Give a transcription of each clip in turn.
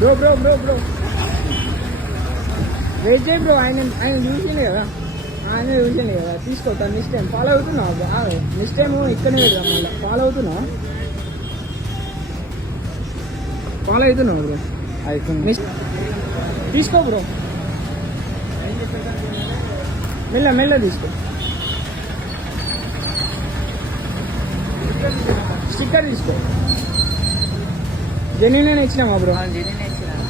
Bro bro bro bro wait చేయి bro. ఆయన చూసింది కదా, ఆయన చూసింది కదా. తీసుకో నెక్స్ట్ టైం ఫాలో అవుతున్నావు. నెక్స్ట్ టైం ఇక్కడనే పెడదాం మళ్ళీ. ఫాలో అవుతున్నావు బ్రో. నెక్స్ట్ తీసుకో బ్రో, మెల్ల తీసుకో. స్టిక్కర్ తీసుకో. జెన్యున్ ఇచ్చినామా బ్రో?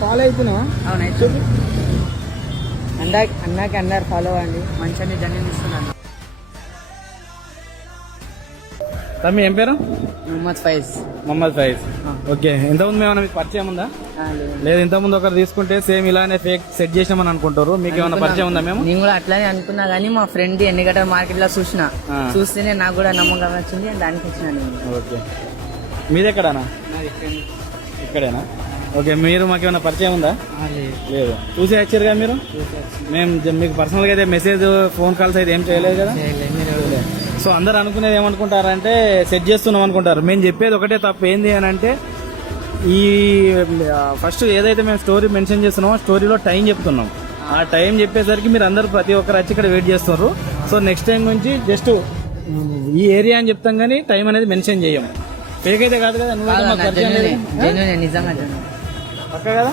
ఫాలో అవుతున్నావా? అవును. అన్నాకి అన్నారు ఫాలో అవ్వండి, మంచిగా జన్యున్ ఇస్తున్నాను. తమ్మి ఏం పేరు? మొహమ్మద్ ఫైజ్. ఓకే, ఇంతకుముందు ఏమన్నా మీకు పరిచయం ఉందా? లేదు, ఇంతకుముందు ఒకరు తీసుకుంటే సేమ్ ఇలానే ఫేక్ సెట్ చేసామని అనుకుంటారు. మీకు ఏమన్నా పరిచయం ఉందా? నేను కూడా అట్లానే అనుకున్నా, కానీ మా ఫ్రెండ్ ఎన్నిగంటల మార్కెట్ లో చూస్తేనే నాకు కూడా నమ్మకం వచ్చింది, దానికి వచ్చిన నేను. ఓకే, మీదెక్కడానా? ఇక్కడేనా? ఓకే, మీరు మాకు ఏమైనా పరిచయం ఉందా? లేదు. చూసి వచ్చారుగా మీరు? మేము మీకు పర్సనల్ గా అయితే మెసేజ్, ఫోన్ కాల్స్ అయితే ఏం చేయలేదు కదా. సో అందరు అనుకునేది ఏమనుకుంటారంటే సెట్ చేస్తున్నాం అనుకుంటారు. మేము చెప్పేది ఒకటే తప్పు. ఏంది అని అంటే, ఈ ఫస్ట్ ఏదైతే మేము స్టోరీ మెన్షన్ చేస్తున్నామో స్టోరీలో టైం చెప్తున్నాం. ఆ టైం చెప్పేసరికి మీరు అందరూ ప్రతి ఒక్కరు వచ్చి ఇక్కడ వెయిట్ చేస్తున్నారు. సో నెక్స్ట్ టైం నుంచి జస్ట్ ఈ ఏరియా అని చెప్తాం, కానీ టైం అనేది మెన్షన్ చేయం. ఫేక్ అయితే కాదు కదా. నువ్వు నిజంగా పక్క కదా.